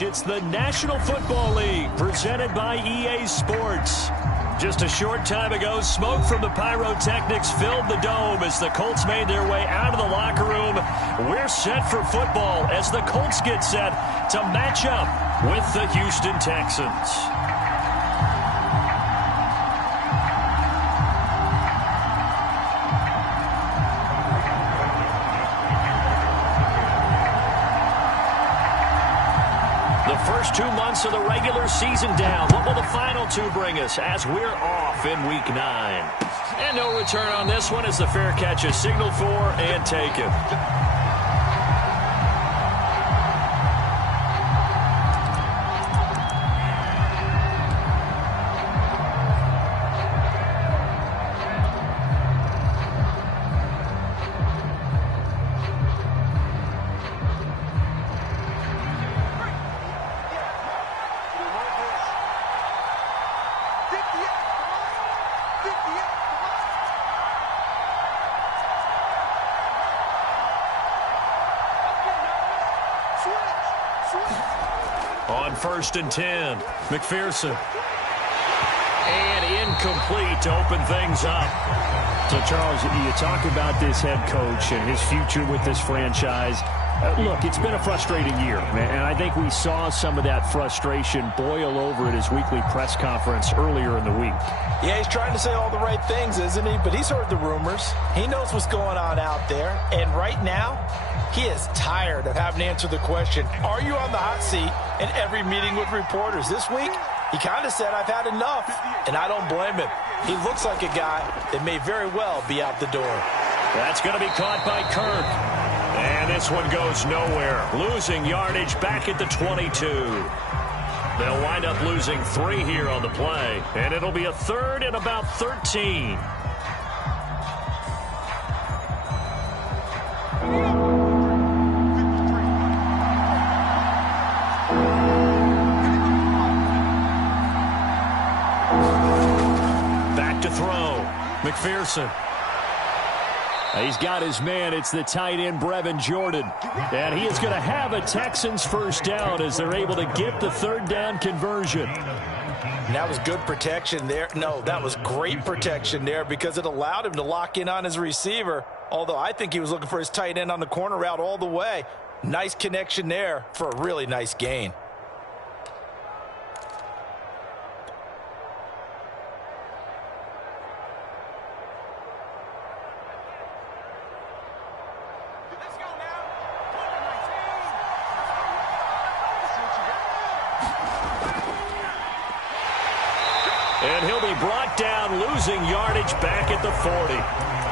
It's the National Football League presented by EA Sports. Just a short time ago, smoke from the pyrotechnics filled the dome as the Colts made their way out of the locker room. We're set for football as the Colts get set to match up with the Houston Texans. First 2 months of the regular season down. What will the final two bring us as we're off in Week 9? And no return on this one as the fair catch is signaled for and taken. On 1st and 10, McPherson. And incomplete to open things up. So, Charles, you talk about this head coach and his future with this franchise. Look, it's been a frustrating year, and I think we saw some of that frustration boil over at his weekly press conference earlier in the week. Yeah, he's trying to say all the right things, isn't he? But he's heard the rumors. He knows what's going on out there. And right now, he is tired of having to answer the question, are you on the hot seat in every meeting with reporters? This week, he kind of said, I've had enough, and I don't blame him. He looks like a guy that may very well be out the door. That's going to be caught by Kirk. And this one goes nowhere. Losing yardage back at the 22. They'll wind up losing 3 here on the play. And it'll be a 3rd and about 13. Back to throw. McPherson. He's got his man. It's the tight end, Brevin Jordan. And he is going to have a Texans first down as they're able to get the 3rd down conversion. And that was good protection there. No, that was great protection there because it allowed him to lock in on his receiver. Although I think he was looking for his tight end on the corner route all the way. Nice connection there for a really nice gain. And he'll be brought down, losing yardage back at the 40.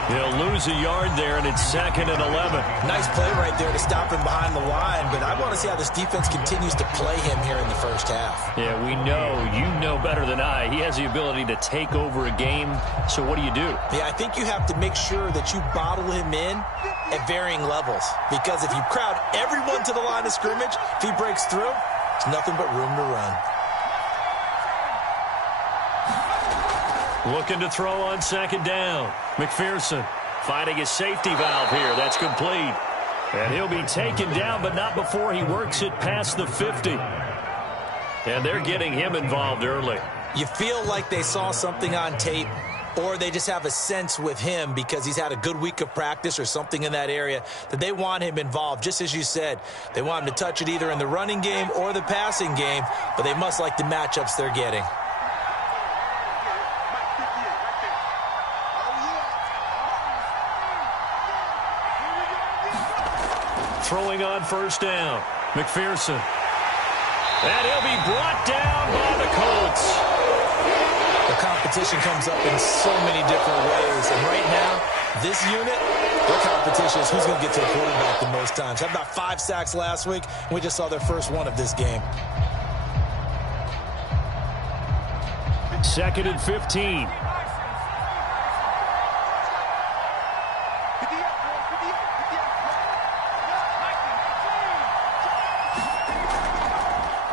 He'll lose a yard there, and it's 2nd and 11. Nice play right there to stop him behind the line, but I want to see how this defense continues to play him here in the first half. Yeah, we know, you know better than I, he has the ability to take over a game, so what do you do? Yeah, I think you have to make sure that you bottle him in at varying levels, because if you crowd everyone to the line of scrimmage, if he breaks through, it's nothing but room to run. Looking to throw on 2nd down. McPherson finding his safety valve here. That's complete. And he'll be taken down, but not before he works it past the 50. And they're getting him involved early. You feel like they saw something on tape, or they just have a sense with him because he's had a good week of practice or something in that area that they want him involved. Just as you said, they want him to touch it either in the running game or the passing game, but they must like the matchups they're getting. Throwing on 1st down. McPherson. And he'll be brought down by the Colts. The competition comes up in so many different ways. And right now, this unit, their competition is who's going to get to the quarterback the most times. Had about 5 sacks last week, and we just saw their first one of this game. 2nd and 15.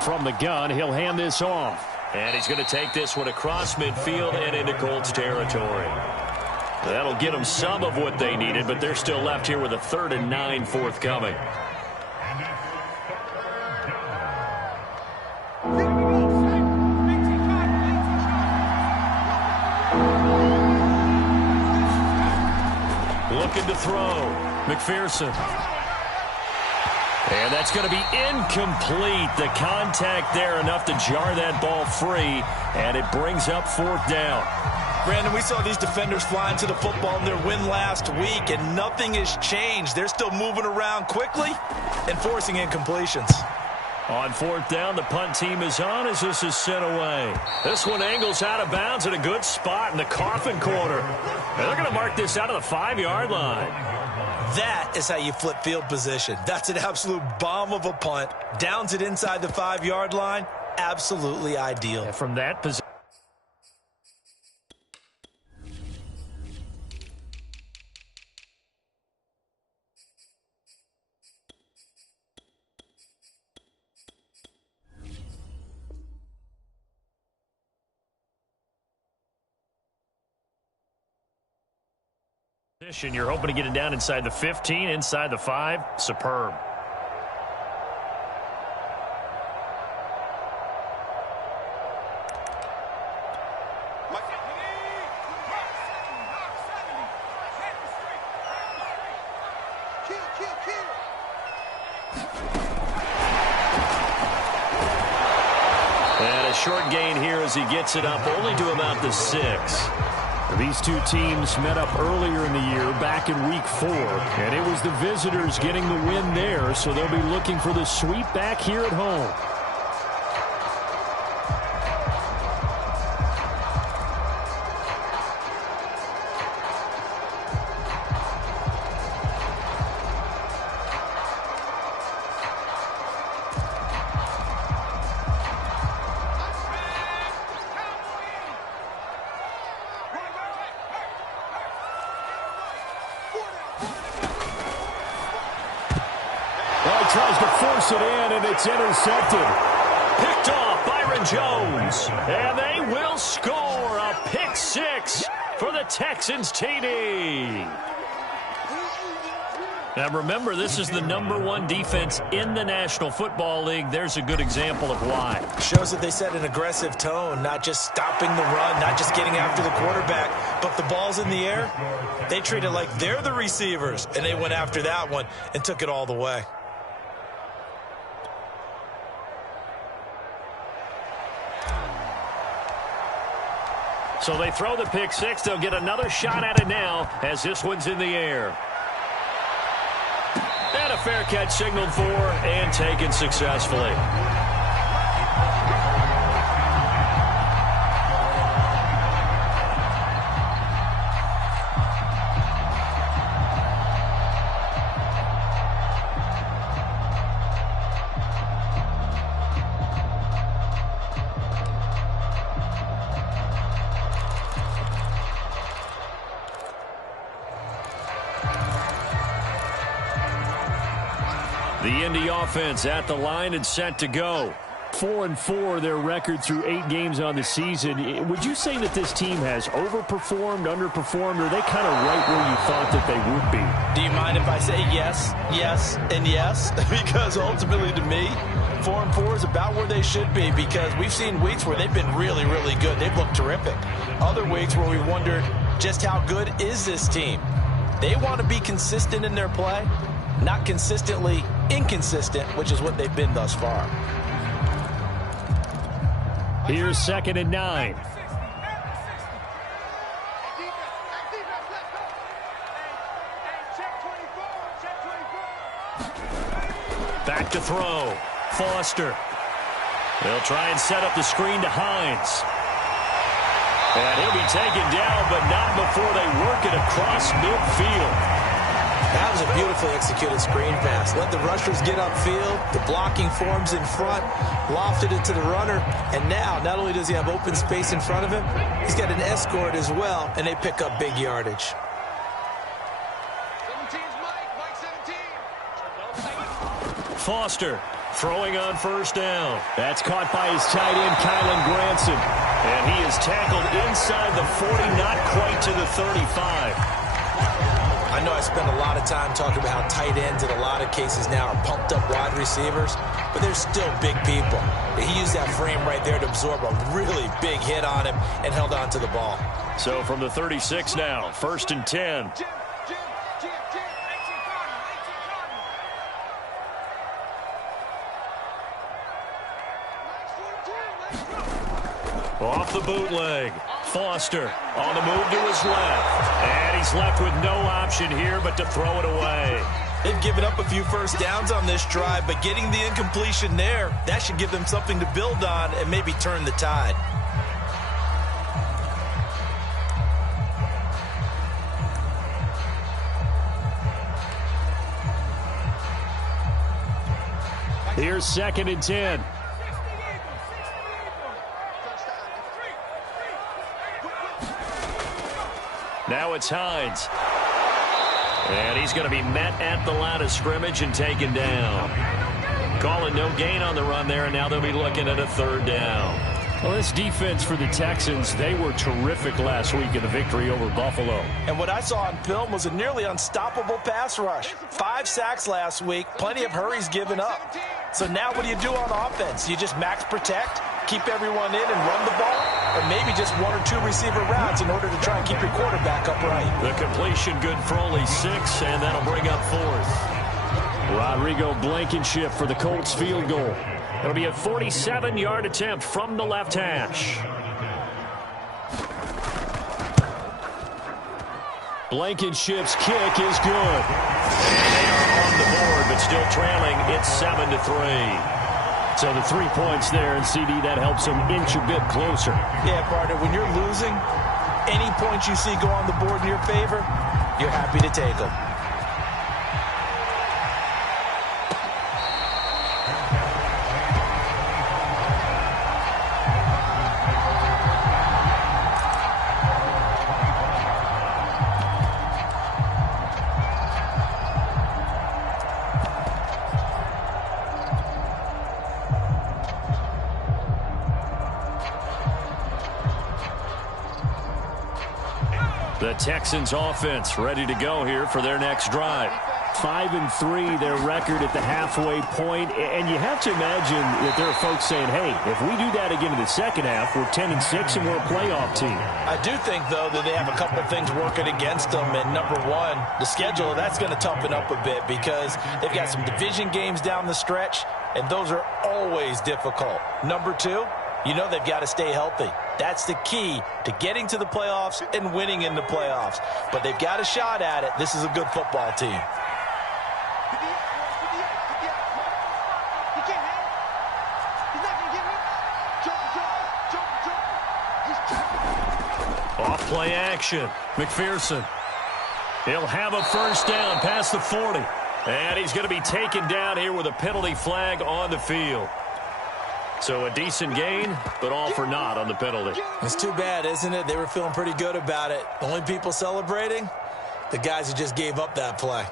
From the gun, he'll hand this off. And he's going to take this one across midfield and into Colts territory. That'll get them some of what they needed, but they're still left here with a 3rd and 9 forthcoming. looking to throw. McPherson. And that's going to be incomplete. The contact there enough to jar that ball free, and it brings up 4th down. Brandon, we saw these defenders flying to the football in their win last week, and nothing has changed. They're still moving around quickly and forcing incompletions. On 4th down, the punt team is on as this is sent away. This one angles out of bounds at a good spot in the coffin corner. And they're going to mark this out of the 5-yard line. That is how you flip field position. That's an absolute bomb of a punt. Downs it inside the 5-yard line. Absolutely ideal. And from that position. You're hoping to get it down inside the 15, inside the 5. Superb. And a short gain here as he gets it up only to about the 6. These two teams met up earlier in the year, back in week 4, and it was the visitors getting the win there, so they'll be looking for the sweep back here at home. Tries to force it in, and it's intercepted. Picked off Byron Jones. And they will score a pick 6 for the Texans TD. Now remember, this is the #1 defense in the National Football League. There's a good example of why. Shows that they set an aggressive tone, not just stopping the run, not just getting after the quarterback, but the ball's in the air. They treat it like they're the receivers, and they went after that one and took it all the way. So they throw the pick 6. They'll get another shot at it now as this one's in the air. And a fair catch signaled for and taken successfully. The Indy offense at the line and set to go. 4-4 their record through 8 games on the season. Would you say that this team has overperformed, underperformed, or are they kind of right where you thought that they would be? Do you mind if I say yes, yes, and yes? Because ultimately to me, 4-4 is about where they should be, because we've seen weeks where they've been really, really good. They've looked terrific. Other weeks where we wondered just how good is this team. They want to be consistent in their play, not consistently inconsistent, which is what they've been thus far. Here's 2nd and 9. Back to throw. Foster. They'll try and set up the screen to Hines. And he'll be taken down, but not before they work it across midfield. That was a beautifully executed screen pass. Let the rushers get upfield. The blocking forms in front. Lofted it to the runner. And now, not only does he have open space in front of him, he's got an escort as well, and they pick up big yardage. 17's Mike 17. Foster throwing on 1st down. That's caught by his tight end, Kylan Granson. And he is tackled inside the 40, not quite to the 35. I know I spend a lot of time talking about how tight ends in a lot of cases now are pumped up wide receivers, but they're still big people. He used that frame right there to absorb a really big hit on him and held on to the ball. So from the 36 now, 1st and 10. Jim. Off the bootleg. Foster on the move to his left. And he's left with no option here but to throw it away. They've given up a few first downs on this drive, but getting the incompletion there, that should give them something to build on and maybe turn the tide. Here's 2nd and 10. Now it's Hines. And he's going to be met at the line of scrimmage and taken down. Calling no gain on the run there, and now they'll be looking at a 3rd down. Well, this defense for the Texans, they were terrific last week in the victory over Buffalo. And what I saw on film was a nearly unstoppable pass rush. 5 sacks last week, plenty of hurries given up. So now what do you do on offense? You just max protect, keep everyone in and run the ball, or maybe just 1 or 2 receiver routes in order to try and keep your quarterback upright. The completion good for only 6, and that'll bring up 4th. Rodrigo Blankenship for the Colts field goal. It'll be a 47-yard attempt from the left hash. Blankenship's kick is good. And they are on the board, but still trailing. It's 7-3. So the 3 points there, and CD, that helps them inch a bit closer. Yeah, partner, when you're losing, any points you see go on the board in your favor, you're happy to take them. The Texans offense ready to go here for their next drive. 5-3, their record at the halfway point, and you have to imagine that there are folks saying, hey, if we do that again in the second half, we're 10-6 and we're a playoff team. I do think, though, that they have a couple of things working against them, and number one, the schedule, that's going to toughen up a bit because they've got some division games down the stretch, and those are always difficult. Number two, you know they've got to stay healthy. That's the key to getting to the playoffs and winning in the playoffs. But they've got a shot at it. This is a good football team. Off play action. McPherson. He'll have a 1st down past the 40. And he's going to be taken down here with a penalty flag on the field. So a decent gain, but all for naught on the penalty. It's too bad, isn't it? They were feeling pretty good about it. The only people celebrating, the guys who just gave up that play.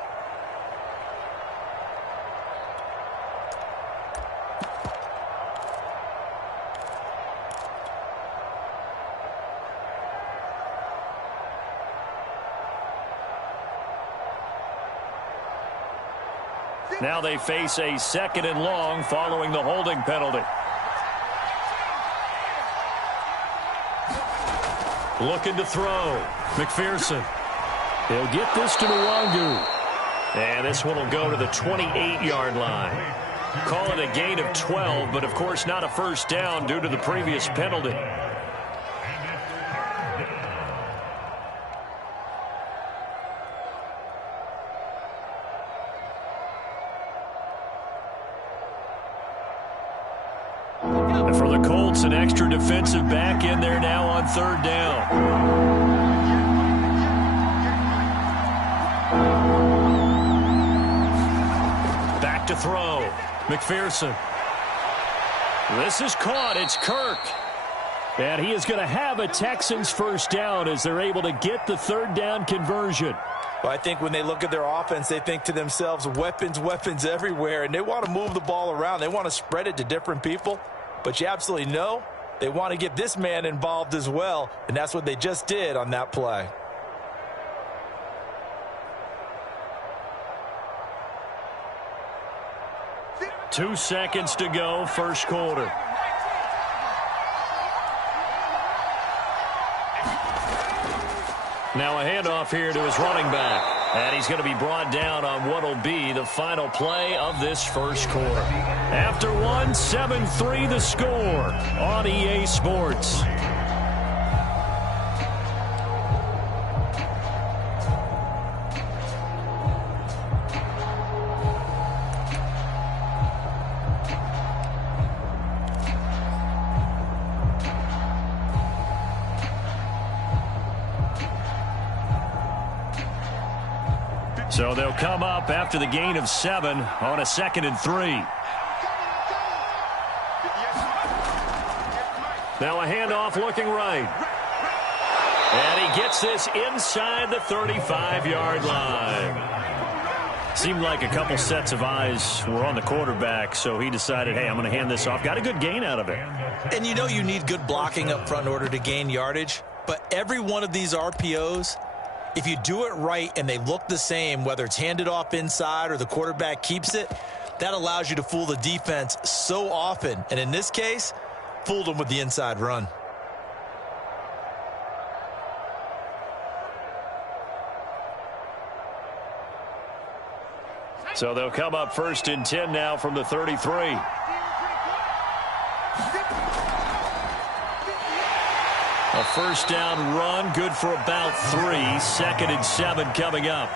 Now they face a 2nd and long following the holding penalty. Looking to throw. McPherson. He'll get this to Nwangu. And this one will go to the 28-yard line. Call it a gain of 12, but of course not a 1st down due to the previous penalty. And for the Colts, an extra defensive back in there now on 3rd down. Back to throw. McPherson. This is caught. It's Kirk. And he is going to have a Texans 1st down as they're able to get the 3rd down conversion. Well, I think when they look at their offense, they think to themselves, weapons, weapons everywhere, and they want to move the ball around. They want to spread it to different people. But you absolutely know they want to get this man involved as well, and that's what they just did on that play. Two seconds to go, 1st quarter. Now a handoff here to his running back. And he's going to be brought down on what will be the final play of this first quarter. After one, 7-3 the score on EA Sports. So they'll come up after the gain of 7 on a 2nd and 3. Now a handoff looking right. And he gets this inside the 35-yard line. Seemed like a couple sets of eyes were on the quarterback, so he decided, hey, I'm going to hand this off. Got a good gain out of it. And you know you need good blocking up front in order to gain yardage, but every one of these RPOs, if you do it right and they look the same, whether it's handed off inside or the quarterback keeps it, that allows you to fool the defense so often. And in this case, fooled them with the inside run. So they'll come up 1st and 10 now from the 33. A first down run, good for about 3. 2nd and 7 coming up.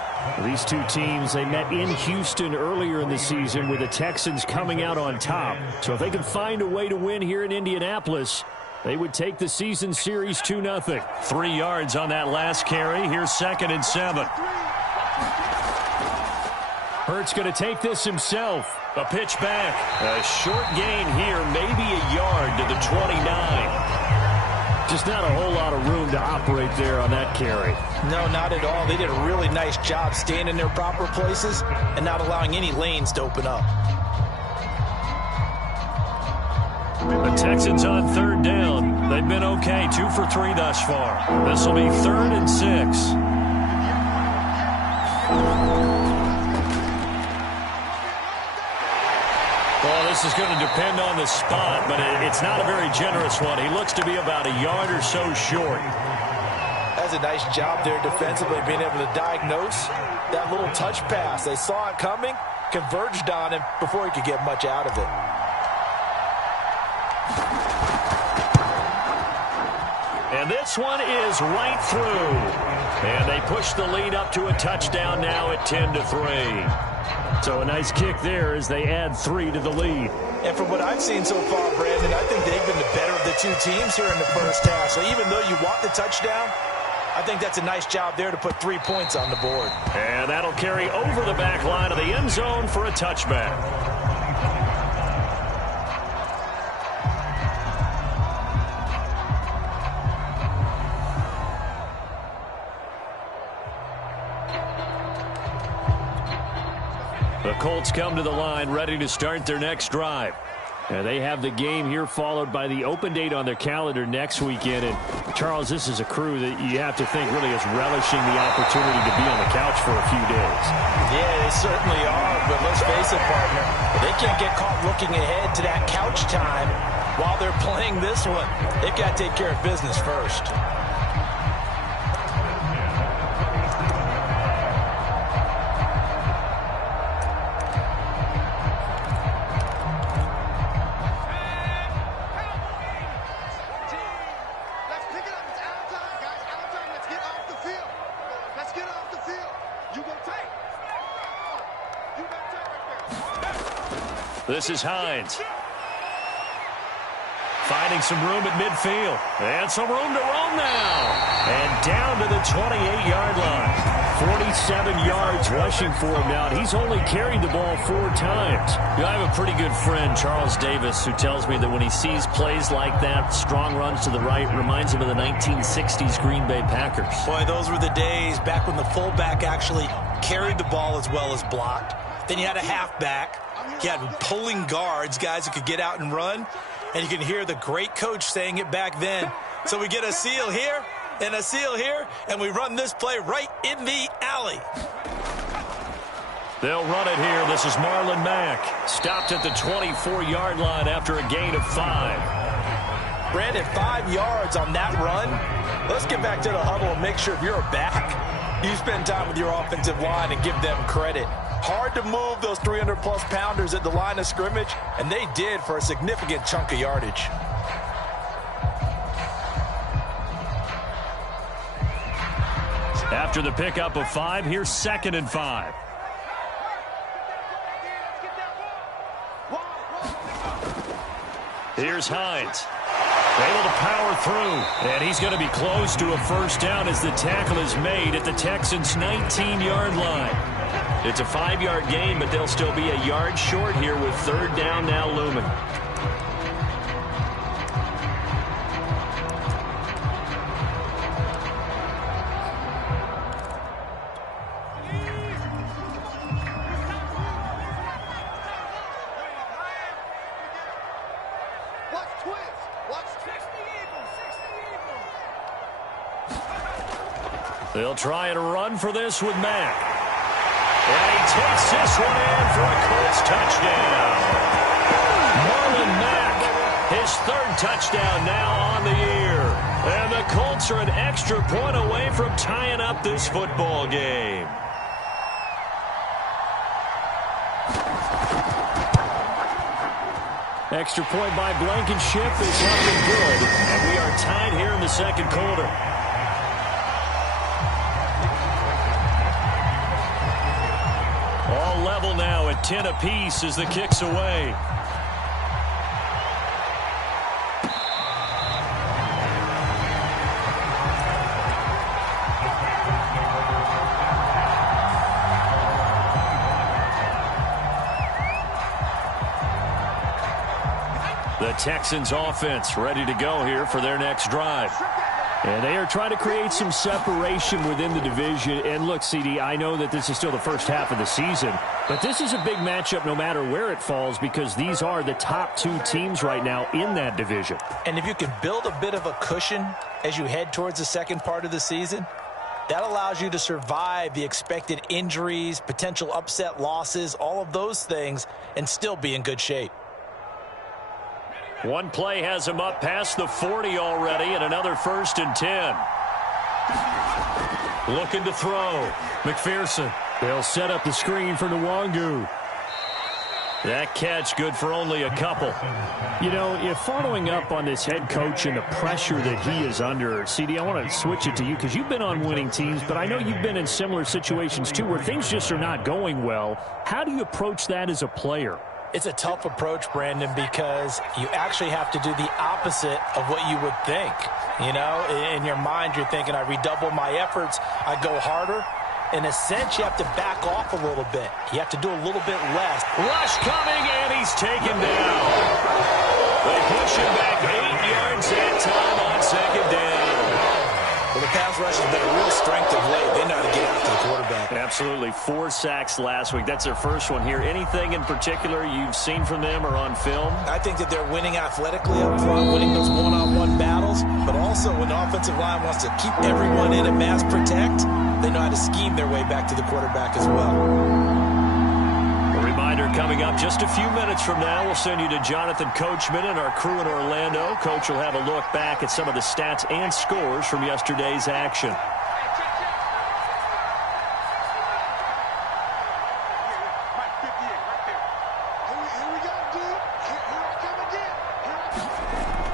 These two teams, they met in Houston earlier in the season with the Texans coming out on top. So if they can find a way to win here in Indianapolis, they would take the season series 2-0. 3 yards on that last carry. Here's 2nd and 7. Hurts going to take this himself. A pitch back. A short gain here, maybe a yard to the 29. Just not a whole lot of room to operate there on that carry. No, not at all. They did a really nice job staying in their proper places and not allowing any lanes to open up. The Texans on 3rd down. They've been okay, 2 for 3 thus far. This will be 3rd and 6. Well, this is going to depend on the spot, but it's not a very generous one. He looks to be about a yard or so short. That's a nice job there defensively, being able to diagnose that little touch pass. They saw it coming, converged on him before he could get much out of it. And this one is right through. And they push the lead up to a touchdown now at 10-3. So a nice kick there as they add 3 to the lead. And from what I've seen so far, Brandon, I think they've been the better of the two teams here in the first half. So even though you want the touchdown, I think that's a nice job there to put 3 points on the board. And that'll carry over the back line of the end zone for a touchback. The Colts come to the line ready to start their next drive. And they have the game here followed by the open date on their calendar next weekend. And, Charles, this is a crew that you have to think really is relishing the opportunity to be on the couch for a few days. Yeah, they certainly are. But let's face it, partner, they can't get caught looking ahead to that couch time while they're playing this one. They've got to take care of business first. This is Hines. Finding some room at midfield. And some room to roam now. And down to the 28-yard line. 47 yards rushing for him now. He's only carried the ball 4 times. I have a pretty good friend, Charles Davis, who tells me that when he sees plays like that, strong runs to the right, reminds him of the 1960s Green Bay Packers. Boy, those were the days back when the fullback actually carried the ball as well as blocked. Then you had a halfback. You had pulling guards, guys who could get out and run. And you can hear the great coach saying it back then. So we get a seal here and a seal here, and we run this play right in the alley. They'll run it here. This is Marlon Mack. Stopped at the 24-yard line after a gain of 5. Brandon, 5 yards on that run. Let's get back to the huddle and make sure if you're a back, You spend time with your offensive line and give them credit. Hard to move those 300-plus pounders at the line of scrimmage, and they did for a significant chunk of yardage. After the pickup of 5, here's 2nd and 5. Here's Hines. Able to power through, and he's going to be close to a first down as the tackle is made at the Texans' 19-yard line. It's a 5-yard gain, but they'll still be a yard short here with 3rd down now looming. They'll try and run for this with Mack. And he takes this one in for a Colts touchdown. Marlon Mack, his 3rd touchdown now on the year. And the Colts are an extra point away from tying up this football game. Extra point by Blankenship is up and good. And we are tied here in the 2nd quarter. All level now at 10 apiece as the kick's away. The Texans offense ready to go here for their next drive. And they are trying to create some separation within the division. And look, CD, I know that this is still the first half of the season, but this is a big matchup no matter where it falls because these are the top 2 teams right now in that division. And if you can build a bit of a cushion as you head towards the second part of the season, that allows you to survive the expected injuries, potential upset losses, all of those things, and still be in good shape. One play has him up past the 40 already, and another 1st and 10. Looking to throw. McPherson. They'll set up the screen for Nwangu. That catch good for only a couple. You know, if following up on this head coach and the pressure that he is under, CD, I want to switch it to you because you've been on winning teams, but I know you've been in similar situations too where things just are not going well. How do you approach that as a player? It's a tough approach, Brandon, because you actually have to do the opposite of what you would think. You know, in your mind, you're thinking, I redouble my efforts, I go harder. In a sense, you have to back off a little bit. You have to do a little bit less. Rush coming, and he's taken down. They push him back 8 yards that time on 2nd down. Well, the pass rush has been a real strength of late. They know how to get after the quarterback. Absolutely. 4 sacks last week. That's their first one here. Anything in particular you've seen from them or on film? I think that they're winning athletically up front, winning those one-on-one battles, but also when the offensive line wants to keep everyone in and mass protect, they know how to scheme their way back to the quarterback as well. A reminder coming up just a few minutes from now, we'll send you to Jonathan Coachman and our crew in Orlando. Coach will have a look back at some of the stats and scores from yesterday's action.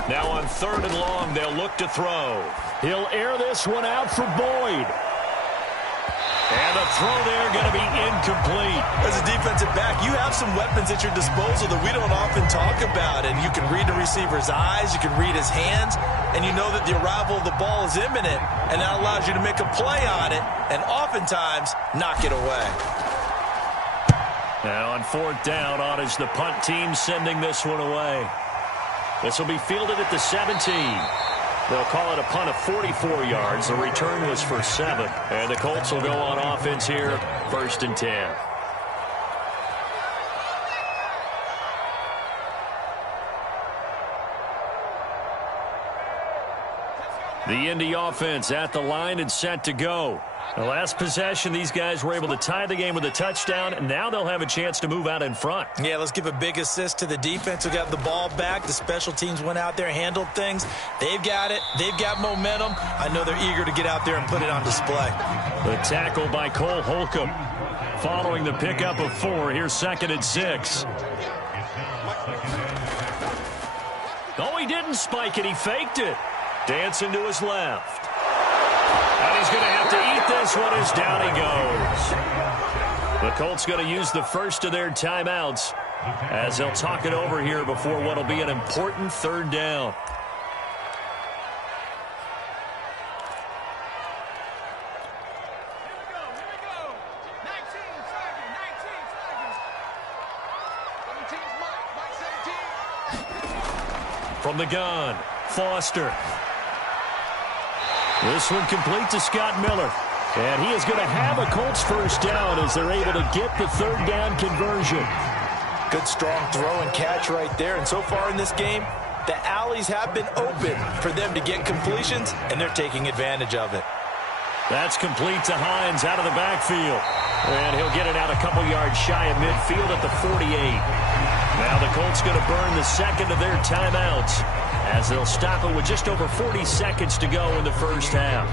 Now on 3rd and long, they'll look to throw. He'll air this one out for Boyd. And the throw there going to be incomplete. As a defensive back, you have some weapons at your disposal that we don't often talk about. And you can read the receiver's eyes, you can read his hands, and you know that the arrival of the ball is imminent. And that allows you to make a play on it and oftentimes knock it away. Now on 4th down, on is the punt team sending this one away. This will be fielded at the 17. They'll call it a punt of 44 yards. The return was for 7. And the Colts will go on offense here, 1st and 10. The Indy offense at the line and set to go. The last possession, these guys were able to tie the game with a touchdown, and now they'll have a chance to move out in front. Yeah, let's give a big assist to the defense who got the ball back. The special teams went out there, handled things. They've got it. They've got momentum. I know they're eager to get out there and put it on display. The tackle by Cole Holcomb. Following the pickup of 4, here's 2nd and 6. Oh, he didn't spike it. He faked it. Dancing to his left. And he's going to have to eat this one as down he goes. The Colts going to use the first of their timeouts as they'll talk it over here before what will be an important 3rd down. From the gun, Foster. This one complete to Scott Miller. And he is going to have a Colts first down as they're able to get the 3rd down conversion. Good strong throw and catch right there. And so far in this game, the alleys have been open for them to get completions, and they're taking advantage of it. That's complete to Hines out of the backfield. And he'll get it out a couple yards shy of midfield at the 48. Now the Colts going to burn the 2nd of their timeouts as they'll stop it with just over 40 seconds to go in the first half.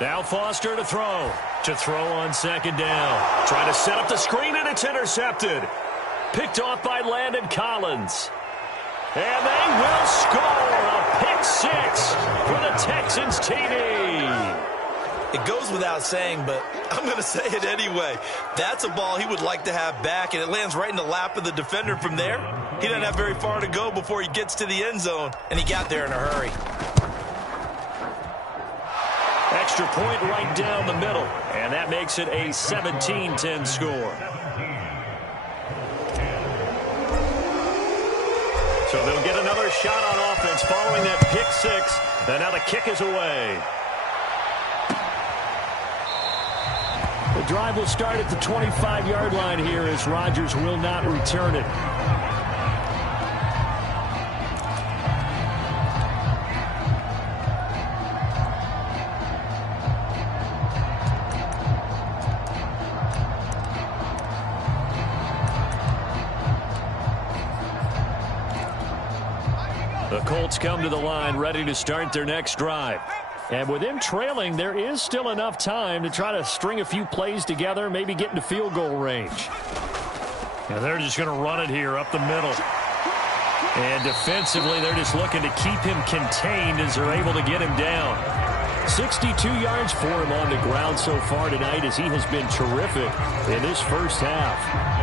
Now Foster to throw. To throw on 2nd down. Trying to set up the screen, and it's intercepted. Picked off by Landon Collins. And they will score a pick 6 for the Texans TD. It goes without saying, but I'm going to say it anyway. That's a ball he would like to have back, and it lands right in the lap of the defender from there. He doesn't have very far to go before he gets to the end zone, and he got there in a hurry. Extra point right down the middle, and that makes it a 17-10 score. So they'll get another shot on offense following that pick 6, and now the kick is away. The drive will start at the 25-yard line here as Rodgers will not return it. The Colts come to the line ready to start their next drive. And with them trailing, there is still enough time to try to string a few plays together, maybe get into field goal range. And they're just going to run it here up the middle. And defensively, they're just looking to keep him contained as they're able to get him down. 62 yards for him on the ground so far tonight as he has been terrific in this first half.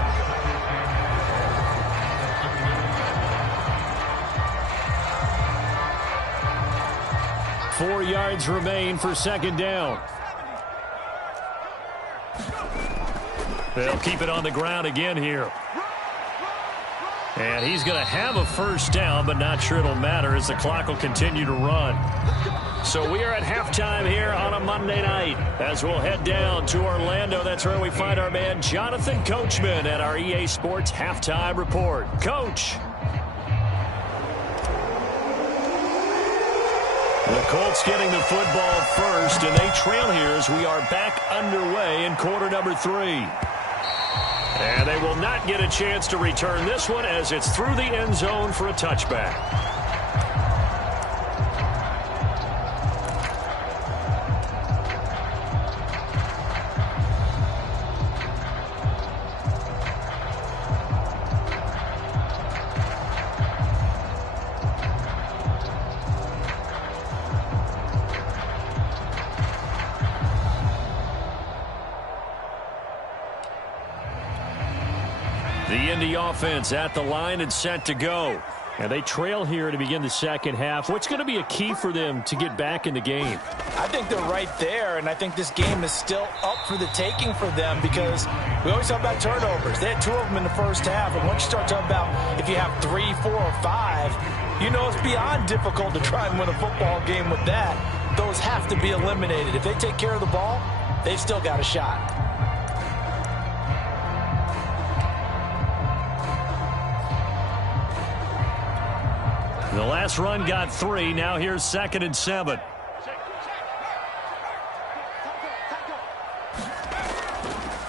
4 yards remain for 2nd down. They'll keep it on the ground again here. And he's going to have a first down, but not sure it'll matter as the clock will continue to run. So we are at halftime here on a Monday night as we'll head down to Orlando. That's where we find our man Jonathan Coachman at our EA Sports Halftime Report. Coach. The Colts getting the football first, and they trail here as we are back underway in quarter number 3. And they will not get a chance to return this one as it's through the end zone for a touchback. The Indy offense at the line and set to go. And they trail here to begin the second half. What's going to be a key for them to get back in the game? I think they're right there, and I think this game is still up for the taking for them because we always talk about turnovers. They had 2 of them in the first half, and once you start talking about if you have 3, 4, or 5, you know it's beyond difficult to try and win a football game with that. Those have to be eliminated. If they take care of the ball, they've still got a shot. The last run got 3. Now here's 2nd and 7.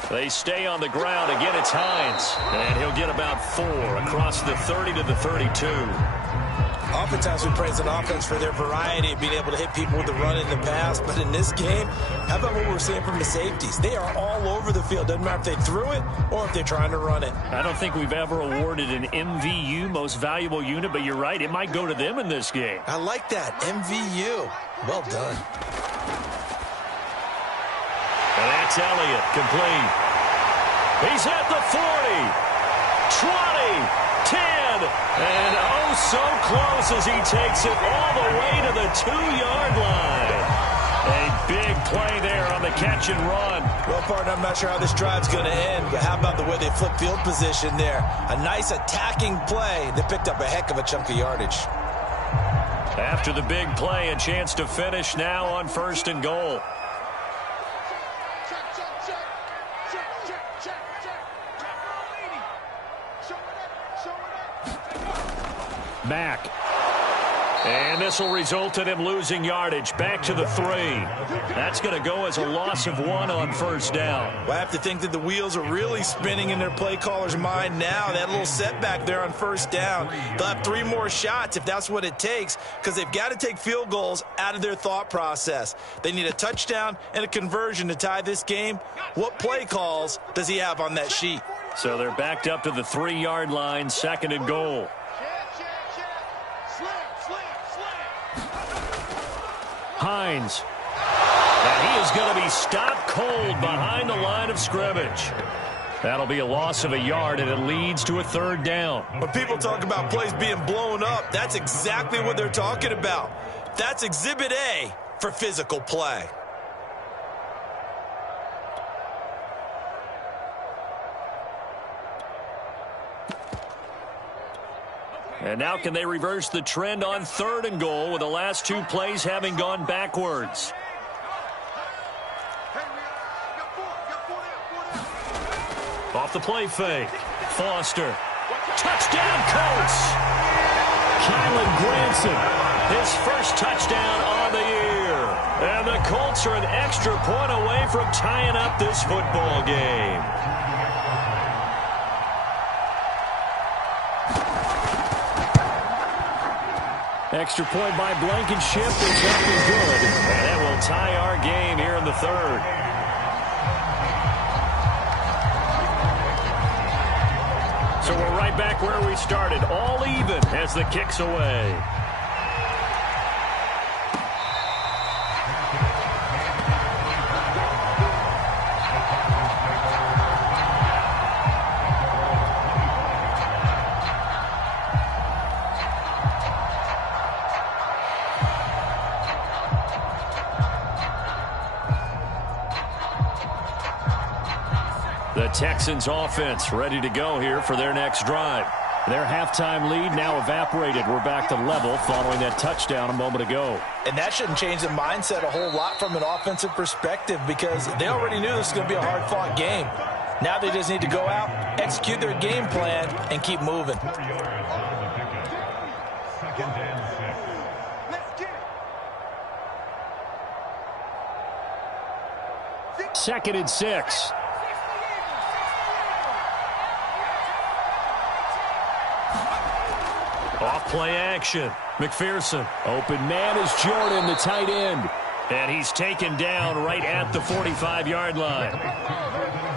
They stay on the ground. Again, it's Hines. And he'll get about 4 across the 30 to the 32. Oftentimes we praise an offense for their variety of being able to hit people with the run and the pass. But in this game, how about what we're seeing from the safeties? They are all over the field. Doesn't matter if they threw it or if they're trying to run it. I don't think we've ever awarded an MVU, most valuable unit, but you're right. It might go to them in this game. I like that. MVU. Well done. And that's Elliott, complete. He's at the 40, 20, 10, and oh so close as he takes it all the way to the 2-yard line. A big play there on the catch and run. Well, partner, I'm not sure how this drive's going to end, but how about the way they flip field position there? A nice attacking play that picked up a heck of a chunk of yardage. After the big play, a chance to finish now on 1st and goal. Back. And this will result in him losing yardage. Back to the 3. That's going to go as a loss of 1 on 1st down. Well, I have to think that the wheels are really spinning in their play caller's mind now. That little setback there on 1st down. They'll have 3 more shots if that's what it takes because they've got to take field goals out of their thought process. They need a touchdown and a conversion to tie this game. What play calls does he have on that sheet? So they're backed up to the 3-yard line, 2nd and goal. Hines. And he is going to be stopped cold behind the line of scrimmage. That'll be a loss of a yard, and it leads to a 3rd down. When people talk about plays being blown up, that's exactly what they're talking about. That's Exhibit A for physical play. And now can they reverse the trend on 3rd and goal with the last 2 plays having gone backwards? Off the play fake. Foster. Touchdown, Colts! Kylan Granson, his first touchdown on the year. And the Colts are an extra point away from tying up this football game. Extra point by Blankenship is up and good. And that will tie our game here in the 3rd. So we're right back where we started, all even as the kick's away. The Texans offense ready to go here for their next drive. Their halftime lead now evaporated. We're back to level following that touchdown a moment ago. And that shouldn't change the mindset a whole lot from an offensive perspective because they already knew this was going to be a hard-fought game. Now they just need to go out, execute their game plan, and keep moving. Second and 6. Off play action. McPherson. Open man is Jordan, the tight end. And he's taken down right at the 45-yard line.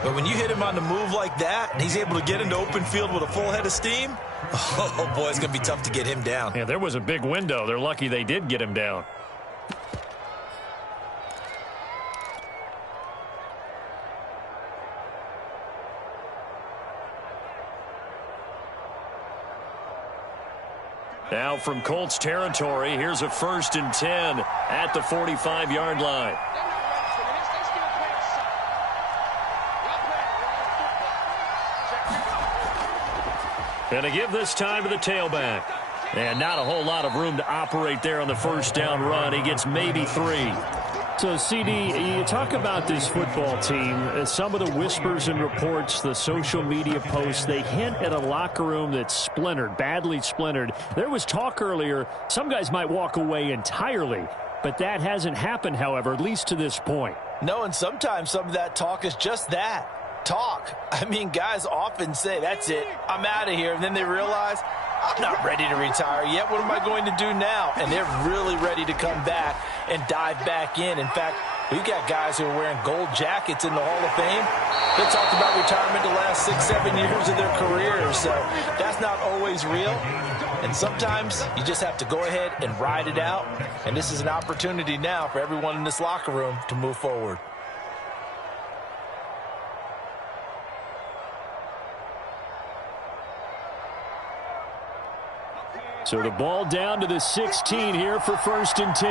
But when you hit him on the move like that, and he's able to get into open field with a full head of steam, oh boy, it's going to be tough to get him down. Yeah, there was a big window. They're lucky they did get him down. Now from Colts territory, here's a 1st and 10 at the 45-yard line. And to give this time to the tailback. And not a whole lot of room to operate there on the first down run. He gets maybe 3. So, CD, you talk about this football team. Some of the whispers and reports, the social media posts, they hint at a locker room that's splintered, badly splintered. There was talk earlier, some guys might walk away entirely. But that hasn't happened, however, at least to this point. No, and sometimes some of that talk is just that. Talk. I mean, guys often say, that's it, I'm out of here. And then they realize, I'm not ready to retire yet. What am I going to do now? And they're really ready to come back and dive back in. In fact, we've got guys who are wearing gold jackets in the Hall of Fame. They talked about retirement the last 6-7 years of their careers. So that's not always real. And sometimes you just have to go ahead and ride it out. And this is an opportunity now for everyone in this locker room to move forward. So the ball down to the 16 here for 1st and 10.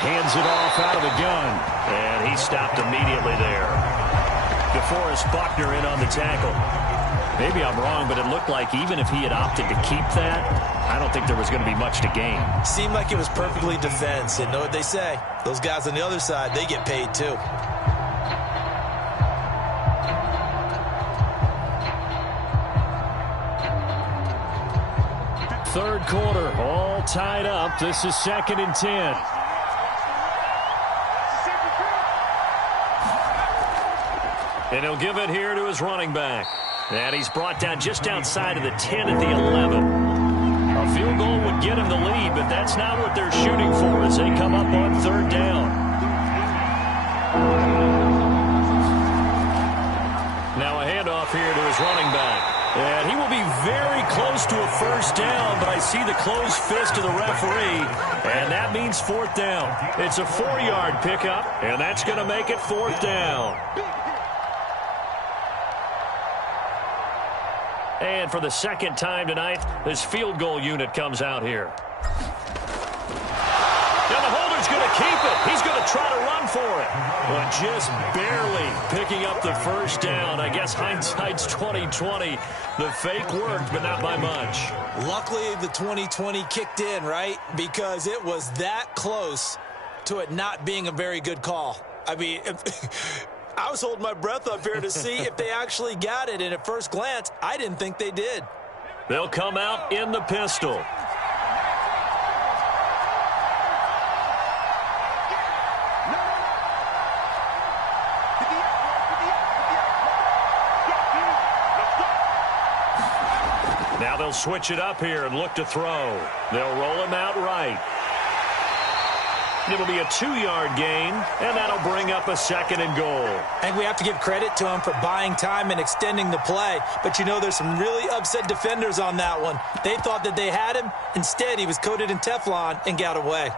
Hands it off out of the gun. And he stopped immediately there. DeForest Buckner in on the tackle. Maybe I'm wrong, but it looked like even if he had opted to keep that, I don't think there was going to be much to gain. Seemed like it was perfectly defense. And know what they say? Those guys on the other side, they get paid too. Third quarter, all tied up. This is 2nd and 10. And he'll give it here to his running back. And he's brought down just outside of the 10 at the 11. A field goal would get him the lead, but that's not what they're shooting for as they come up on 3rd down. Now a handoff here to his running back. And he will be very close to a 1st down, but I see the closed fist of the referee, and that means 4th down. It's a 4-yard pickup, and that's going to make it 4th down. And for the 2nd time tonight, this field goal unit comes out here. Now the holder's going to keep it. He's going to try to run for it. But just barely picking up the 1st down. I guess hindsight's 20/20. The fake worked, but not by much. Luckily, the 20/20 kicked in, right? Because it was that close to it not being a very good call. I mean, I was holding my breath up here to see if they actually got it. And at first glance, I didn't think they did. They'll come out in the pistol. Now they'll switch it up here and look to throw. They'll roll him out right. It'll be a 2-yard gain, and that'll bring up a 2nd and goal. And we have to give credit to him for buying time and extending the play. But, you know, there's some really upset defenders on that one. They thought that they had him. Instead, he was coated in Teflon and got away.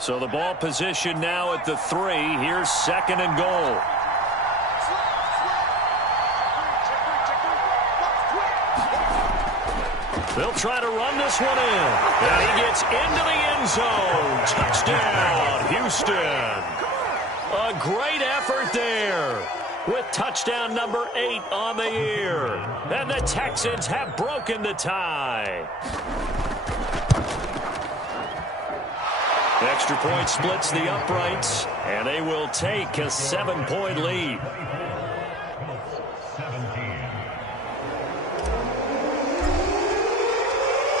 So the ball position now at the 3. Here's 2nd and goal. They'll try to run this one in. And he gets into the end zone. Touchdown, Houston. A great effort there with touchdown number 8 on the year. And the Texans have broken the tie. Extra point splits the uprights, and they will take a 7-point lead.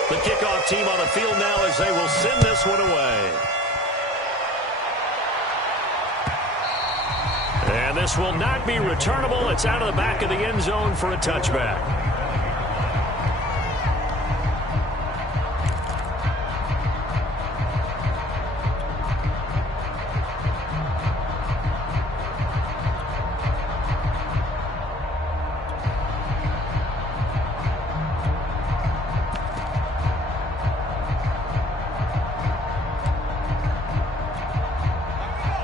The kickoff team on the field now as they will send this one away. And this will not be returnable. It's out of the back of the end zone for a touchback.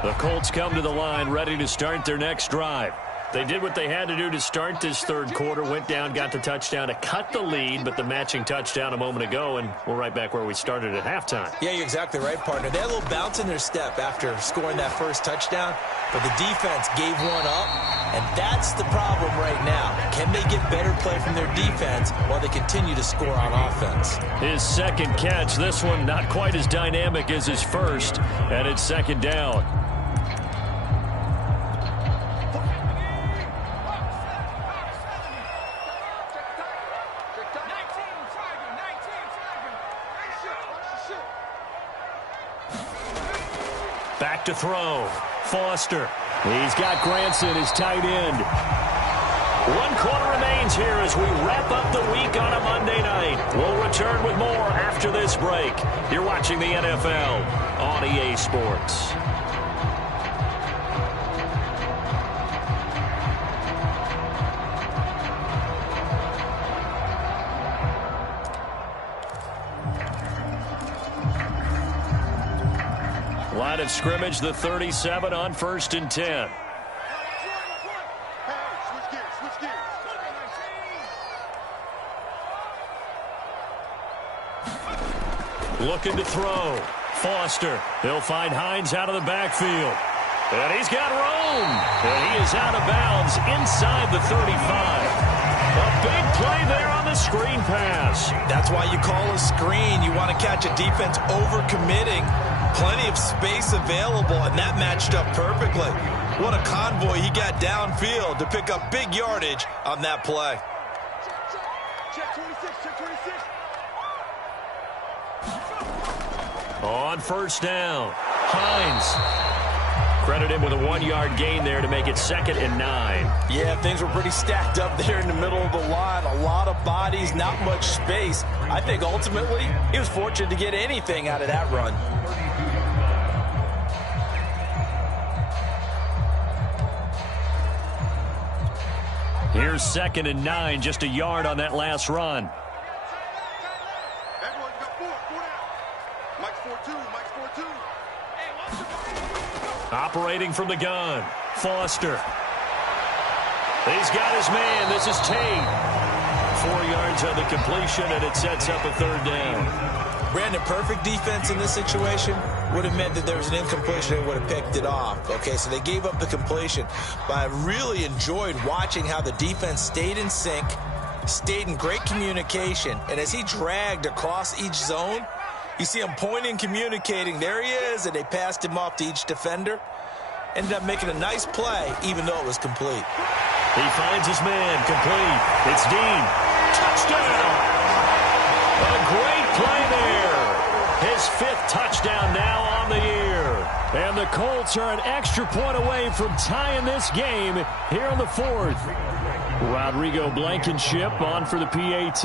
The Colts come to the line ready to start their next drive. They did what they had to do to start this third quarter, went down, got the touchdown to cut the lead, but the matching touchdown a moment ago, and we're right back where we started at halftime. Yeah, you're exactly right, partner. They had a little bounce in their step after scoring that first touchdown, but the defense gave one up, and that's the problem right now. Can they get better play from their defense while they continue to score on offense? His second catch, this one not quite as dynamic as his first, and it's second down. Back to throw. Foster. He's got Granson, his tight end. 1 quarter remains here as we wrap up the week on a Monday night. We'll return with more after this break. You're watching the NFL on EA Sports. Line of scrimmage, the 37 on 1st and 10. Looking to throw. Foster. They'll find Hines out of the backfield. And he's got room. And he is out of bounds inside the 35. A big play there on the screen pass. That's why you call a screen. You want to catch a defense overcommitting. Plenty of space available, and that matched up perfectly. What a convoy he got downfield to pick up big yardage on that play. Check 26, check 26. On 1st down, Hines. Credit him with a 1-yard gain there to make it 2nd and 9. Yeah, things were pretty stacked up there in the middle of the line. A lot of bodies, not much space. I think ultimately he was fortunate to get anything out of that run. Here's 2nd and 9, just a yard on that last run. Operating from the gun, Foster. He's got his man. This is Tate. 4 yards on the completion, and it sets up a 3rd down. Brandon, perfect defense in this situation would have meant that there was an incompletion and would have picked it off. Okay, so they gave up the completion. But I really enjoyed watching how the defense stayed in sync, stayed in great communication, and as he dragged across each zone, you see him pointing, communicating. There he is, and they passed him off to each defender. Ended up making a nice play, even though it was complete. He finds his man, complete. It's Dean. Touchdown! A great play there. His 5th touchdown now on the year. And the Colts are an extra point away from tying this game here on the 4th. Rodrigo Blankenship on for the PAT.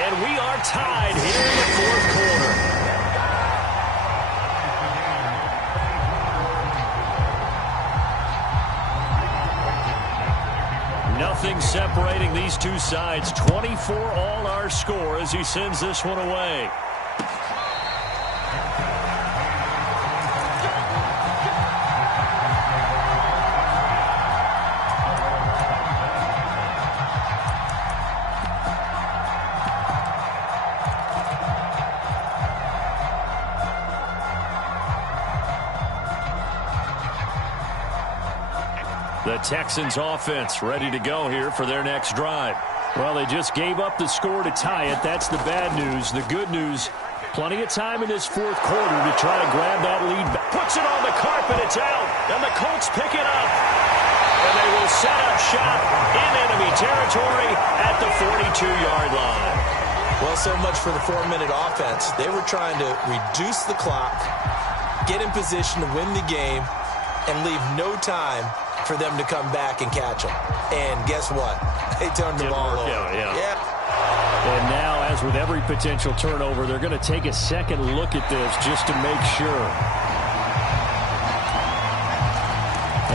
And we are tied here in the 4th quarter. Nothing separating these two sides. 24 all our score as he sends this one away. The Texans offense ready to go here for their next drive. Well, they just gave up the score to tie it. That's the bad news. The good news, plenty of time in this 4th quarter to try to grab that lead. Puts it on the carpet. It's out. And the Colts pick it up. And they will set up shop in enemy territory at the 42-yard line. Well, so much for the 4-minute offense. They were trying to reduce the clock, get in position to win the game, and leave no time for them to come back and catch them. And guess what? They turned the ball over. Yeah. And now, as with every potential turnover, they're going to take a second look at this just to make sure.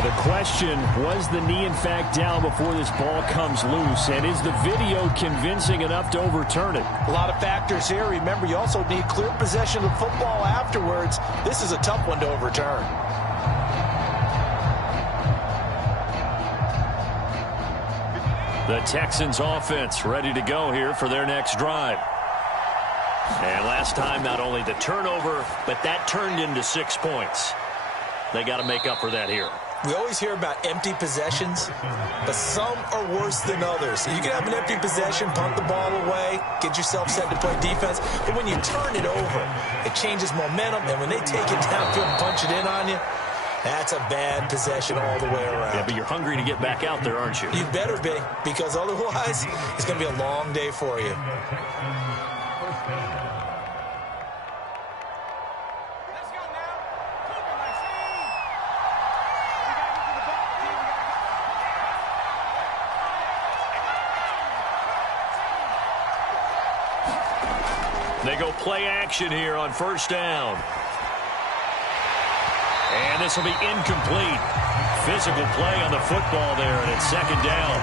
The question, was the knee in fact down before this ball comes loose? And is the video convincing enough to overturn it? A lot of factors here. Remember, you also need clear possession of football afterwards. This is a tough one to overturn. The Texans offense ready to go here for their next drive. And last time, not only the turnover, but that turned into 6 points. They got to make up for that here. We always hear about empty possessions, but some are worse than others. You can have an empty possession, punt the ball away, get yourself set to play defense, but when you turn it over, it changes momentum, and when they take it downfield and punch it in on you, that's a bad possession all the way around. Yeah, but you're hungry to get back out there, aren't you? You better be, because otherwise, it's going to be a long day for you. They go play action here on first down. And this will be incomplete. Physical play on the football there, and it's second down.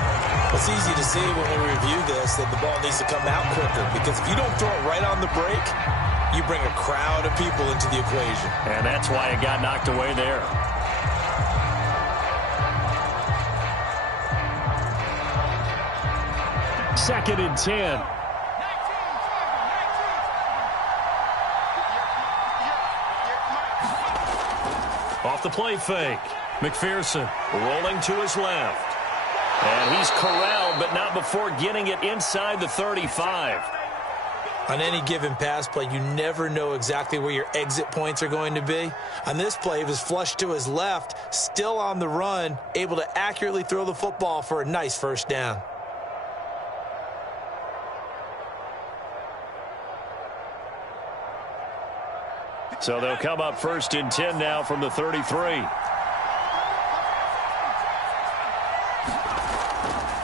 It's easy to see when we review this that the ball needs to come out quicker, because if you don't throw it right on the break, you bring a crowd of people into the equation. And that's why it got knocked away there. Second and 10. Off the play fake. McPherson rolling to his left. And he's corralled, but not before getting it inside the 35. On any given pass play, you never know exactly where your exit points are going to be. On this play, he was flushed to his left, still on the run, able to accurately throw the football for a nice first down. So they'll come up first and 10 now from the 33.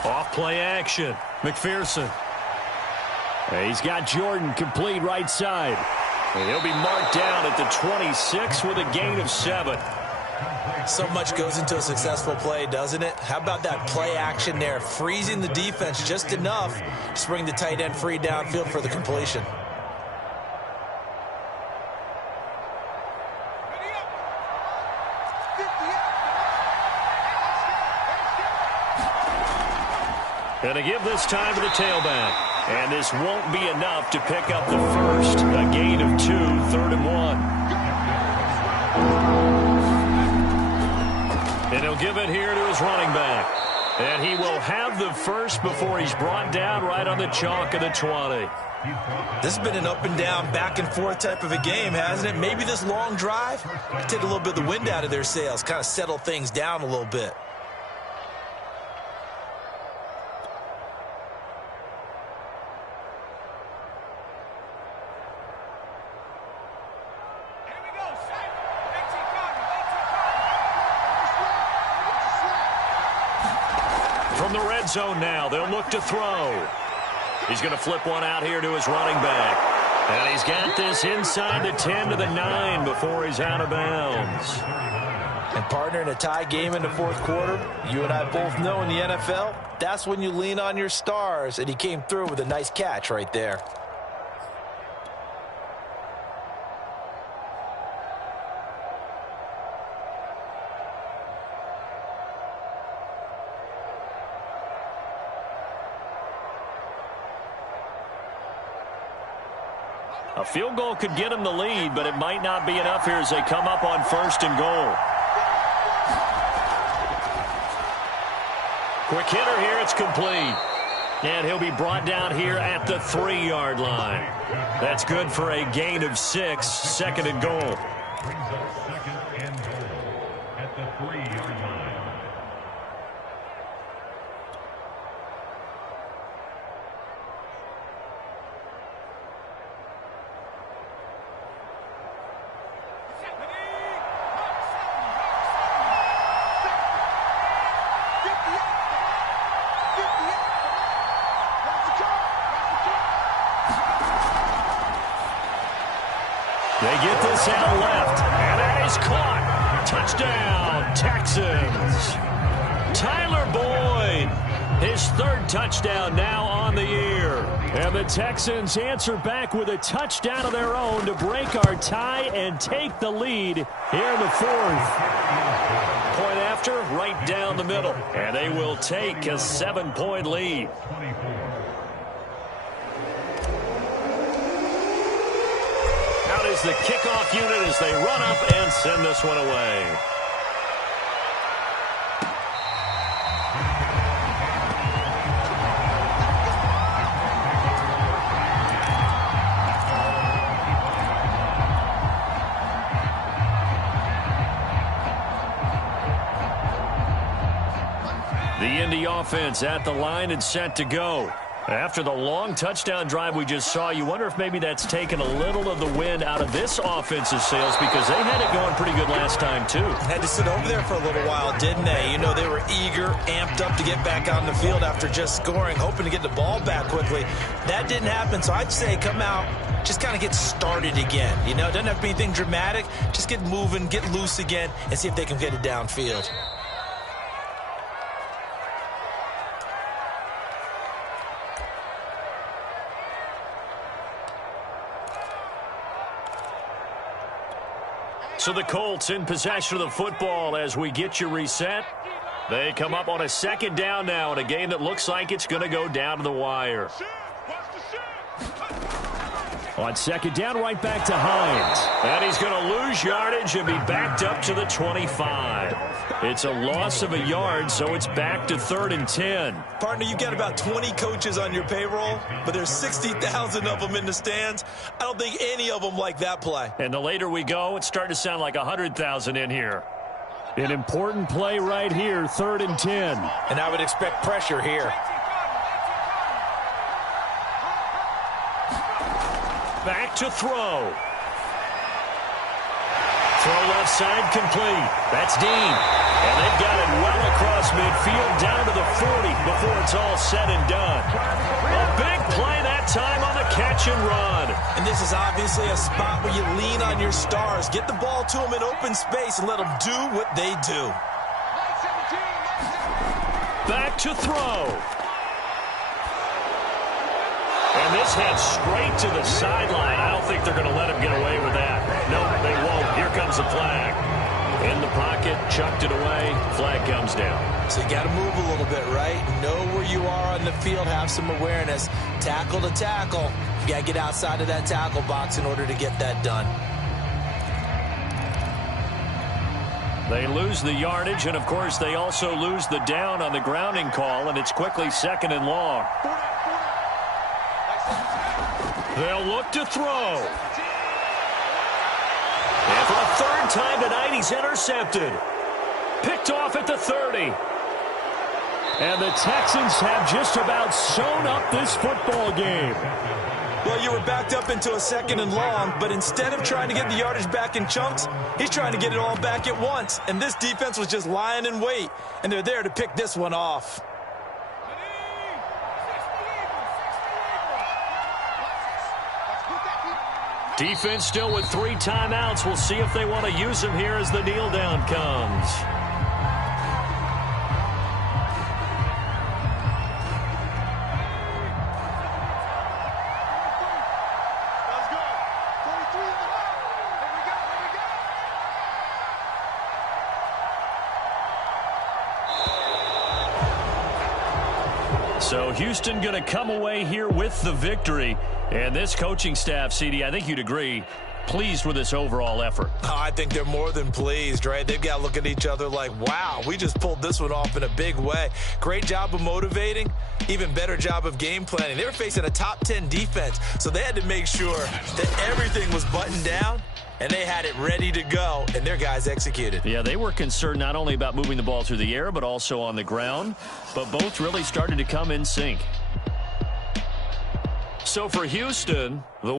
Off play action. McPherson. He's got Jordan complete right side. And he'll be marked down at the 26 with a gain of 7. So much goes into a successful play, doesn't it? How about that play action there, freezing the defense just enough to bring the tight end free downfield for the completion. And to give this time to the tailback. And this won't be enough to pick up the first. A gain of 2, 3rd and 1. And he'll give it here to his running back. And he will have the first before he's brought down right on the chalk of the 20. This has been an up and down, back and forth type of a game, hasn't it? Maybe this long drive could take a little bit of the wind out of their sails, kind of settle things down a little bit. From the red zone now, they'll look to throw. He's going to flip one out here to his running back. And he's got this inside the 10 to the 9 before he's out of bounds. And partner, in a tie game in the fourth quarter, you and I both know in the NFL, that's when you lean on your stars, and he came through with a nice catch right there. A field goal could get him the lead, but it might not be enough here as they come up on first and goal. Quick hitter here, it's complete. And he'll be brought down here at the 3-yard line. That's good for a gain of 6, 2nd and goal. At the 3-yard line. They get this out left, and that is caught. Touchdown, Texans. Tyler Boyd, his third touchdown now on the year. And the Texans answer back with a touchdown of their own to break our tie and take the lead here in the fourth. Point after, right down the middle. And they will take a 7-point lead. Out is the kickoff unit as they run up and send this one away. The Indy offense at the line and set to go. After the long touchdown drive we just saw, you wonder if maybe that's taken a little of the wind out of this offense's sails because they had it going pretty good last time, too. Had to sit over there for a little while, didn't they? You know, they were eager, amped up to get back on the field after just scoring, hoping to get the ball back quickly. That didn't happen, so I'd say come out, just kind of get started again. You know, it doesn't have to be anything dramatic. Just get moving, get loose again, and see if they can get it downfield. So the Colts in possession of the football as we get you reset. They come up on a second down now in a game that looks like it's going to go down to the wire. On second down, right back to Hines. And he's going to lose yardage and be backed up to the 25. It's a loss of a yard, so it's back to 3rd and 10. Partner, you've got about 20 coaches on your payroll, but there's 60,000 of them in the stands. I don't think any of them like that play. And the later we go, it's starting to sound like 100,000 in here. An important play right here, 3rd and 10. And I would expect pressure here. Back to throw. Throw left side complete. That's Dean. And they've got it well across midfield down to the 40 before it's all said and done. A big play that time on the catch and run. And this is obviously a spot where you lean on your stars. Get the ball to them in open space and let them do what they do. Back to throw. And this heads straight to the sideline. I don't think they're going to let him get away with that. No, they won't. Here comes the flag. In the pocket, chucked it away. Flag comes down. So you got to move a little bit, right? Know where you are on the field. Have some awareness. Tackle to tackle. You got to get outside of that tackle box in order to get that done. They lose the yardage, and, of course, they also lose the down on the grounding call, and it's quickly 2nd and long. They'll look to throw. And for the 3rd time tonight, he's intercepted. Picked off at the 30. And the Texans have just about sewn up this football game. Well, you were backed up into a 2nd and long, but instead of trying to get the yardage back in chunks, he's trying to get it all back at once. And this defense was just lying in wait, and they're there to pick this one off. Defense still with 3 timeouts. We'll see if they want to use them here as the kneel down comes. So Houston going to come away here with the victory. And this coaching staff, CD, I think you'd agree, pleased with this overall effort. Oh, I think they're more than pleased, right? They've got to look at each other like, wow, we just pulled this one off in a big way. Great job of motivating, even better job of game planning. They were facing a top 10 defense, so they had to make sure that everything was buttoned down, and they had it ready to go, and their guys executed. Yeah, they were concerned not only about moving the ball through the air, but also on the ground, but both really started to come in sync. So for Houston, the